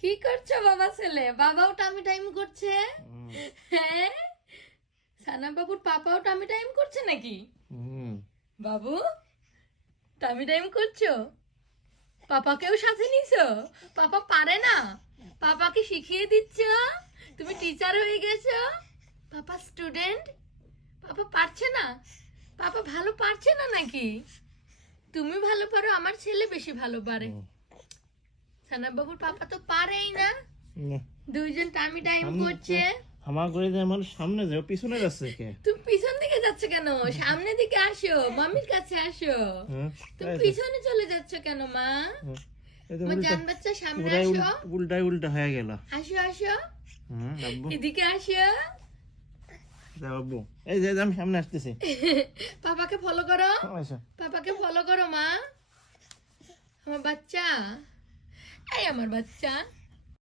কি করছো বাবা ছেলে? বাবাও টামি টাইম করছে। হ্যাঁ, সানা বাবুর পাপাও টামি টাইম করছে নাকি? বাবু টামি টাইম করছো? পাপাকেও সাথে নিছো? পাপা পারে না, পাপাকে শিখিয়ে দিচ্ছ? তুমি টিচার হয়ে গেছো? পাপা স্টুডেন্ট, পাপা পারছে না? পাপা ভালো পারছে না নাকি? তুমি ভালো পারো, আমার ছেলে বেশি ভালো পারে। সানা বাবুর পাপা তো পারেই না। দুইজন টামি টাইম করছে। আমার করে যে আমার সামনে যাও, পিছনে যাচ্ছে কে? তুমি পিছন দিকে যাচ্ছ কেন? সামনের দিকে আসো, মামির কাছে আসো। তুমি পিছনে চলে যাচ্ছ কেন মা? আমার জান বাচ্চা সামনে আসো। উল্টাই উল্টা হয়ে গেল। আসো আসো, আব্বু এদিকে আসো। আব্বু এই যে আমি সামনে আসতেছি। পাপাকে ফলো করো, আচ্ছা পাপাকে ফলো করো মা। আমার বাচ্চা, এই আমার বাচ্চা।